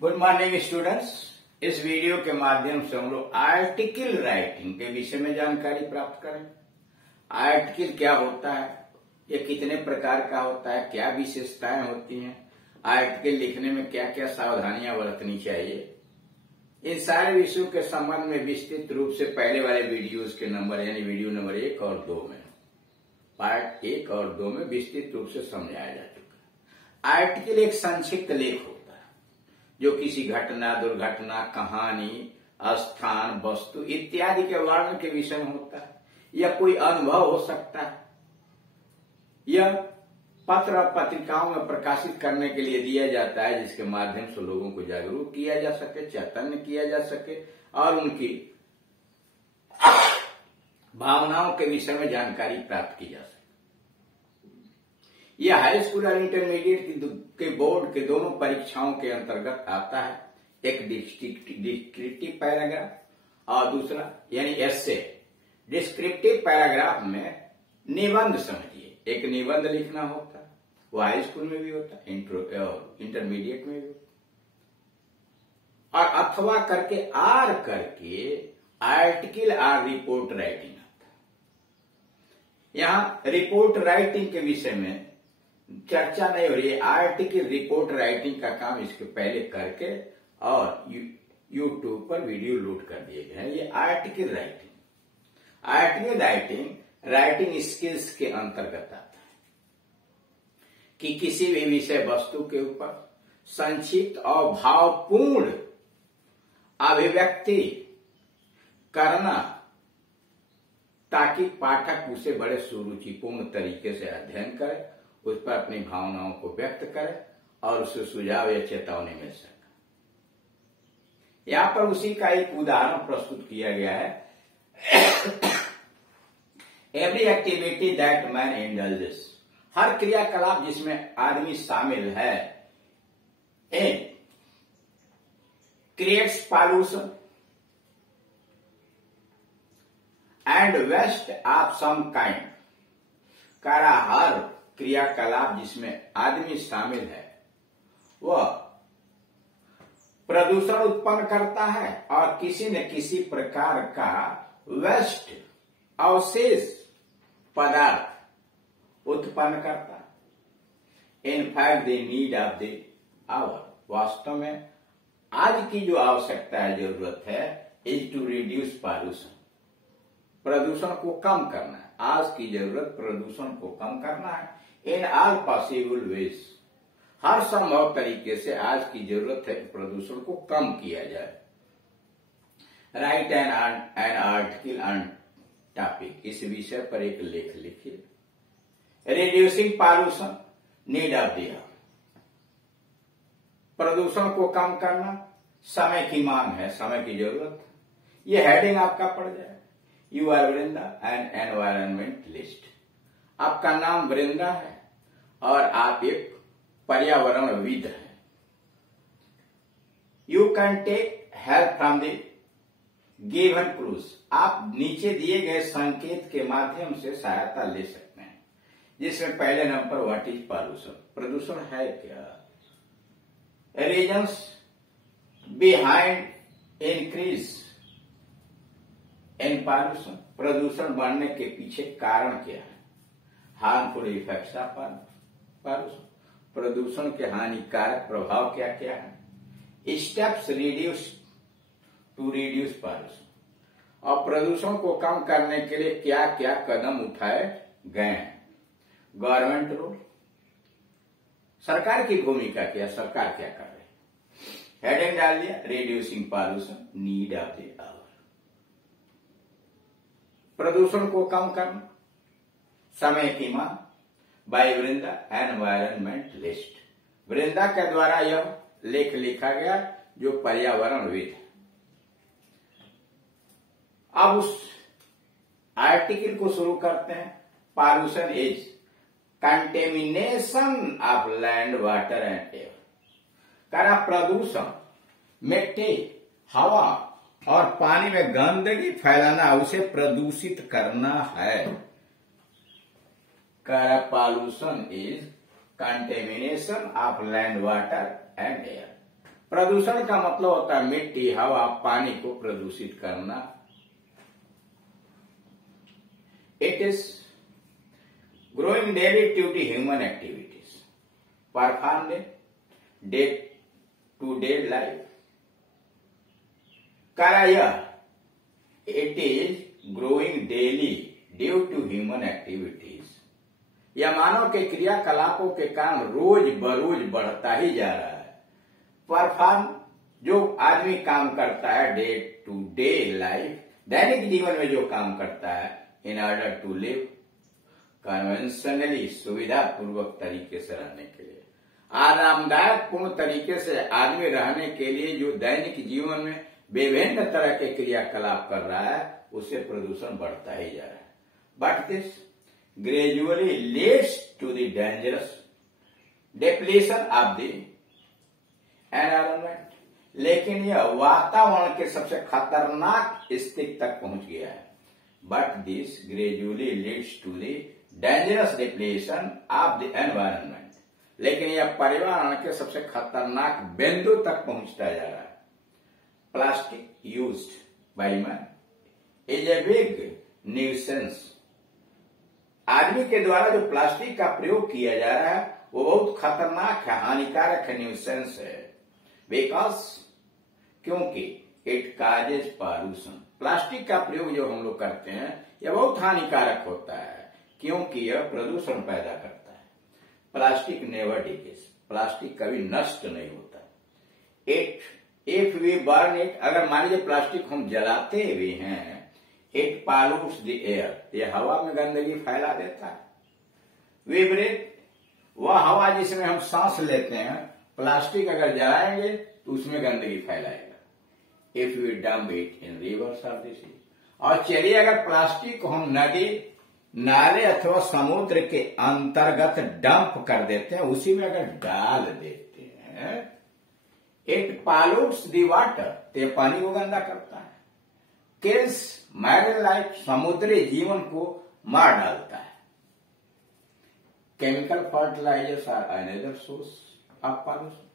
Good morning students. इस video के माध्यम से हम लोग आर्टिकल राइटिंग के विषय में जानकारी प्राप्त करें। आर्टिकल क्या होता है, ये कितने प्रकार का होता है, क्या विशेषताएं होती हैं, आर्टिकल लिखने में क्या क्या सावधानियां बरतनी चाहिए, इन सारे विषयों के संबंध में विस्तृत रूप से पहले वाले वीडियोज के नंबर यानी वीडियो नंबर 1 और 2 में, पार्ट 1 और 2 में विस्तृत रूप से समझाया जा चुका है। आर्टिकल एक संक्षिप्त लेख होता है जो किसी घटना, दुर्घटना, कहानी, स्थान, वस्तु इत्यादि के वर्णन के विषय में होता है, या कोई अनुभव हो सकता है, यह पत्र और पत्रिकाओं में प्रकाशित करने के लिए दिया जाता है, जिसके माध्यम से लोगों को जागरूक किया जा सके, चैतन्य किया जा सके और उनकी भावनाओं के विषय में जानकारी प्राप्त की जा सके। यह हाई स्कूल और इंटरमीडिएट के बोर्ड के दोनों परीक्षाओं के अंतर्गत आता है। एक डिस्क्रिप्टिव पैराग्राफ और दूसरा यानी एसे। डिस्क्रिप्टिव पैराग्राफ में निबंध समझिए, एक निबंध लिखना होता है, वो हाई स्कूल में भी होता है, इंटरमीडिएट में भी होता है। और अथवा करके आर करके आर्टिकल और रिपोर्ट राइटिंग आता है। यहां रिपोर्ट राइटिंग के विषय में चर्चा नहीं हो रही है। आर्टिकल रिपोर्ट राइटिंग का काम इसके पहले करके और यूट्यूब पर वीडियो लोड कर दिए गए हैं। ये आर्टिकल राइटिंग राइटिंग स्किल्स के अंतर्गत आता है कि किसी भी विषय वस्तु के ऊपर संक्षिप्त और भावपूर्ण अभिव्यक्ति करना, ताकि पाठक उसे बड़े सुरुचिपूर्ण तरीके से अध्ययन करे, उस पर अपनी भावनाओं को व्यक्त करे और उसे सुझाव या चेतावनी मिल सके। यहां पर उसी का एक उदाहरण प्रस्तुत किया गया है। Every activity that man indulges, हर क्रियाकलाप जिसमें आदमी शामिल है, creates pollution and waste of some kind. करा हर क्रियाकलाप जिसमें आदमी शामिल है वह प्रदूषण उत्पन्न करता है और किसी न किसी प्रकार का वेस्ट अवशेष पदार्थ उत्पन्न करता है। In fact the need of the hour, वास्तव में आज की जो आवश्यकता है, जरूरत है, इज टू रिड्यूस पॉल्यूशन, प्रदूषण को कम करना है। आज की जरूरत प्रदूषण को कम करना है। इन ऑल पॉसिबल वेज, हर संभव तरीके से आज की जरूरत है प्रदूषण को कम किया जाए। Write an article on topic, इस विषय पर एक लेख लिखिए। Reducing pollution need of the hour, प्रदूषण को कम करना समय की मांग है, समय की जरूरत है। ये हेडिंग आपका पड़ जाए। You are Vrinda an environmentalist, आपका नाम वृंदा है और आप एक पर्यावरणविद हैं। You can take help from the given clues, आप नीचे दिए गए संकेत के माध्यम से सहायता ले सकते हैं, जिसमें पहले नंबर व्हाट इज पॉल्यूशन, प्रदूषण है क्या, regions behind increase in pollution, प्रदूषण बढ़ने के पीछे कारण क्या है, हार्मफुल इफेक्ट्स ऑफ पॉल्यूशन, प्रदूषण के हानिकारक प्रभाव क्या क्या है, स्टेप्स टू रिड्यूस पॉल्यूशन, और प्रदूषण को कम करने के लिए क्या क्या कदम उठाए गए हैं, गवर्नमेंट रोल, सरकार की भूमिका क्या, सरकार क्या कर रही है। हेडिंग डाल दिया, reducing pollution need of the hour, प्रदूषण को कम करना समय की मांग, बाय वृंदा एनवायरमेंटलिस्ट, वृंदा के द्वारा यह लेख लिखा गया जो पर्यावरणविद है। अब उस आर्टिकल को शुरू करते हैं। Pollution is contamination of land, water and air, करा प्रदूषण मिट्टी, हवा और पानी में गंदगी फैलाना, उसे प्रदूषित करना है। Pollution is contamination of land, water and air, प्रदूषण का मतलब होता है मिट्टी, हवा, पानी को प्रदूषित करना। It is growing daily due to human activities performed day to day life. करा यह it is growing daily due to human activities, यह मानव के क्रियाकलापों के कारण रोज बरोज बढ़ता ही जा रहा है। परफॉर्म जो आदमी काम करता है डे टू डे लाइफ, दैनिक जीवन में जो काम करता है, in order to live conventionally, सुविधा पूर्वक तरीके से रहने के लिए, आरामदायक पूर्ण तरीके से आदमी रहने के लिए जो दैनिक जीवन में विभिन्न तरह के क्रियाकलाप कर रहा है, उससे प्रदूषण बढ़ता ही जा रहा है। But this gradually leads to the dangerous depletion of the environment, लेकिन यह वातावरण के सबसे खतरनाक स्थिति तक पहुंच गया है। But this gradually leads to the dangerous depletion of the environment, लेकिन यह पर्यावरण के सबसे खतरनाक बिंदु तक पहुंचता जा रहा है। Plastic used by man is a big nuisance, आदमी के द्वारा जो प्लास्टिक का प्रयोग किया जा रहा है वो बहुत खतरनाक है, हानिकारक है, न्यूसेंस है। बिकॉज क्योंकि इट काजेज पॉल्यूशन, प्लास्टिक का प्रयोग जो हम लोग करते हैं यह बहुत हानिकारक होता है क्योंकि यह प्रदूषण पैदा करता है। प्लास्टिक नेवर डिकेज, प्लास्टिक कभी नष्ट नहीं होता। इफ वी बर्न इट, अगर मान लीजिए प्लास्टिक हम जलाते हुए हैं, इट पॉल्यूट्स द एयर, यह हवा में गंदगी फैला देता है। वी ब्रीथ, वह हवा जिसमें हम सांस लेते हैं, प्लास्टिक अगर जलाएंगे तो उसमें गंदगी फैलाएगा। If we dump it in rivers of the sea, और चलिए अगर प्लास्टिक को हम नदी, नाले अथवा समुद्र के अंतर्गत डंप कर देते हैं, उसी में अगर डाल देते हैं, इट पॉल्यूट्स द वाटर, तो पानी को गंदा करता है। किल्स मैरिन लाइफ, समुद्री जीवन को मार डालता है। Chemical fertilizers are another source of pollution,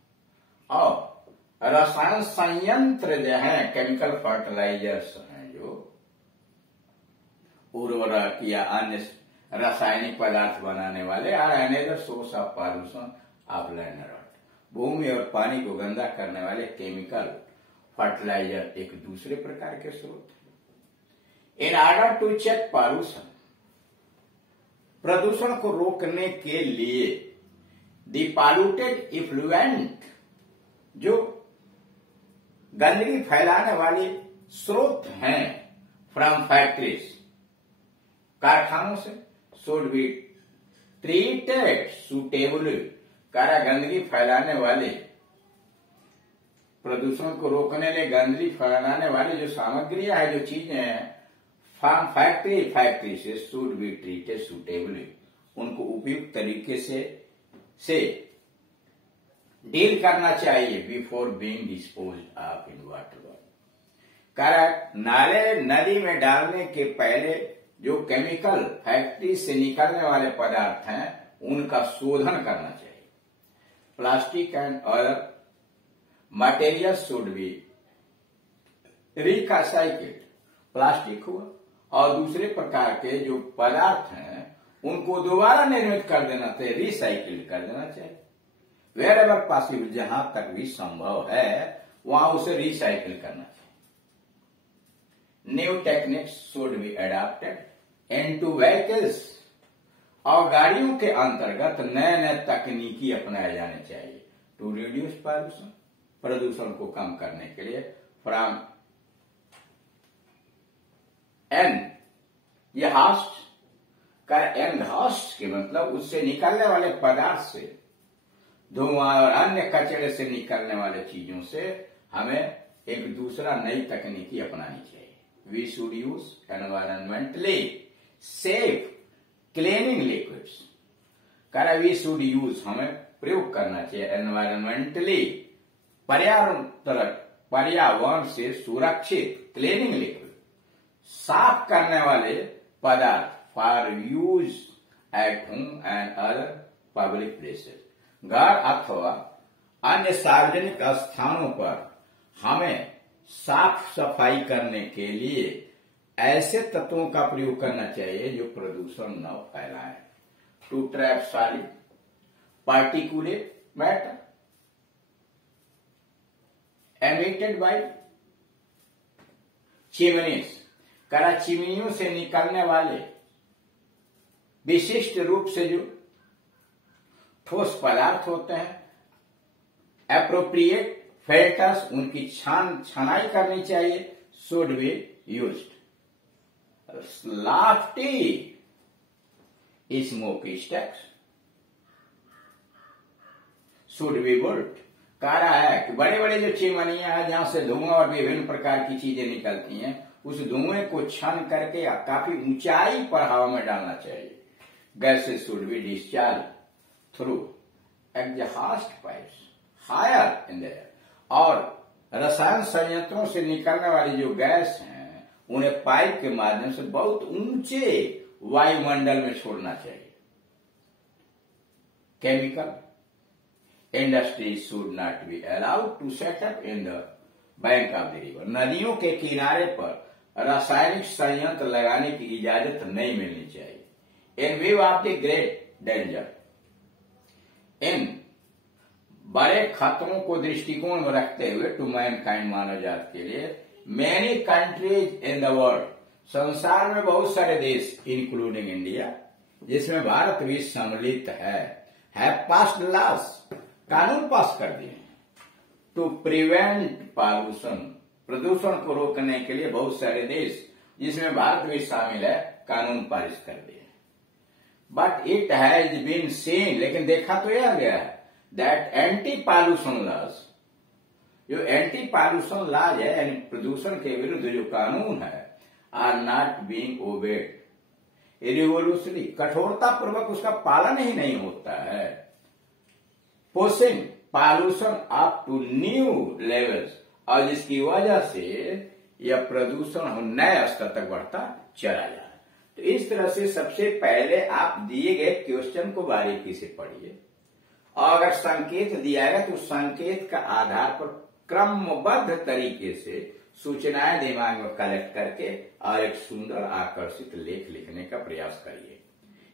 और रसायन संयंत्र जो है, केमिकल फर्टिलाइजर्स हैं जो उर्वरक या अन्य रासायनिक पदार्थ बनाने वाले, are another source of pollution of land and water, भूमि और पानी को गंदा करने वाले केमिकल फर्टिलाइजर एक दूसरे प्रकार के स्रोत हैं। In order to check pollution, प्रदूषण को रोकने के लिए द पॉल्यूटेड इफ्लुएंट, जो गंदगी फैलाने वाले स्रोत हैं फ्रॉम फैक्ट्रीज, कारखानों से, शुड बी ट्रीटेड सुटेबली, कारा गंदगी फैलाने वाले, प्रदूषण को रोकने के लिए गंदगी फैलाने वाली जो सामग्रियां है, जो चीजें हैं, फार्म फैक्ट्री से शुड बी ट्रीटेड सुटेबली, उनको उपयुक्त तरीके से डील करना चाहिए before being dispose of in water. कारण नाले नदी में डालने के पहले जो केमिकल फैक्ट्री से निकलने वाले पदार्थ हैं उनका शोधन करना चाहिए। Plastic and other material should be recycled, plastic हुआ और दूसरे प्रकार के जो पदार्थ हैं उनको दोबारा निर्मित कर देना चाहिए, रिसाइकिल कर देना चाहिए। वेर एवर पॉसिबल, जहां तक भी संभव है वहां उसे रिसाइकिल करना चाहिए। New techniques should be adopted into vehicles, और गाड़ियों के अंतर्गत नए नए तकनीकी अपनाए जाने चाहिए टू रिड्यूस पॉल्यूशन, प्रदूषण को कम करने के लिए। फ्रॉम एनहास्ट का एनहास्ट के मतलब उससे निकलने वाले पदार्थ से, धुआं और अन्य कचरे से निकलने वाले चीजों से हमें एक दूसरा नई तकनीकी अपनानी चाहिए। We should use environmentally safe cleaning liquids, कारण वी शुड यूज, हमें प्रयोग करना चाहिए एनवायरमेंटली, पर्यावरण से सुरक्षित क्लीनिंग लिक्विड, साफ करने वाले पदार्थ for use at home and other public places, घर अथवा अन्य सार्वजनिक स्थानों पर हमें साफ सफाई करने के लिए ऐसे तत्वों का प्रयोग करना चाहिए जो प्रदूषण न फैलाएं। To trap solid particulate matter emitted by chimneys, करा चिमनियों से निकलने वाले विशिष्ट रूप से जो ठोस पदार्थ होते हैं, एप्रोप्रिएट फिल्टर्स, उनकी छनाई करनी चाहिए, should be used. Lofty smoke stacks should be built. कह रहा है कि बड़े बड़े जो चिमनियां हैं जहां से धुआं और विभिन्न प्रकार की चीजें निकलती हैं, उस धुएं को छन करके काफी ऊंचाई पर हवा में डालना चाहिए। Gases should be discharge through exhaust pipes higher in the air, और रसायन संयंत्रों से निकलने वाली जो गैस हैं उन्हें पाइप के माध्यम से बहुत ऊंचे वायुमंडल में छोड़ना चाहिए। Chemical industry should not be allowed to set up in the bank of the river. नदियों के किनारे पर रासायनिक संयंत्र लगाने की इजाजत नहीं मिलनी चाहिए। In view of the great danger, इन बड़े खतरों को दृष्टिकोण में रखते हुए, टू मैनकाइंड मानव जाति के लिए, many countries in the world, संसार में बहुत सारे देश इंक्लूडिंग इंडिया, जिसमें भारत भी सम्मिलित है, हैव पास्ड लॉज, कानून पास कर दिए टू प्रिवेंट पॉल्यूशन, प्रदूषण को रोकने के लिए बहुत सारे देश, जिसमें भारत भी शामिल है, कानून पारित कर दिए। But it has been seen, लेकिन देखा तो यह गया है, दैट एंटी पॉल्यूशन लॉज, जो एंटी पॉल्यूशन लॉज है यानी प्रदूषण के विरुद्ध जो कानून है, are not being obeyed revolutionary, कठोरता पूर्वक उसका पालन ही नहीं होता है। Pushing pollution up to new levels, और जिसकी वजह से यह प्रदूषण नए स्तर तक बढ़ता चला जा रहा है। तो इस तरह से सबसे पहले आप दिए गए क्वेश्चन को बारीकी से पढ़िए, और अगर संकेत दिया गया तो संकेत का आधार पर क्रमबद्ध तरीके से सूचनाएं दिमाग में कलेक्ट करके और एक सुंदर आकर्षित लेख लिखने का प्रयास करिए।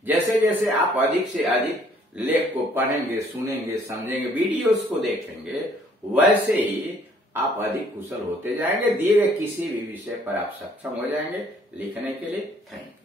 जैसे जैसे आप अधिक से अधिक लेख को पढ़ेंगे, सुनेंगे, समझेंगे, वीडियोस को देखेंगे, वैसे ही आप अधिक कुशल होते जाएंगे। दिए गए किसी भी विषय पर आप सक्षम हो जाएंगे लिखने के लिए। Thank you.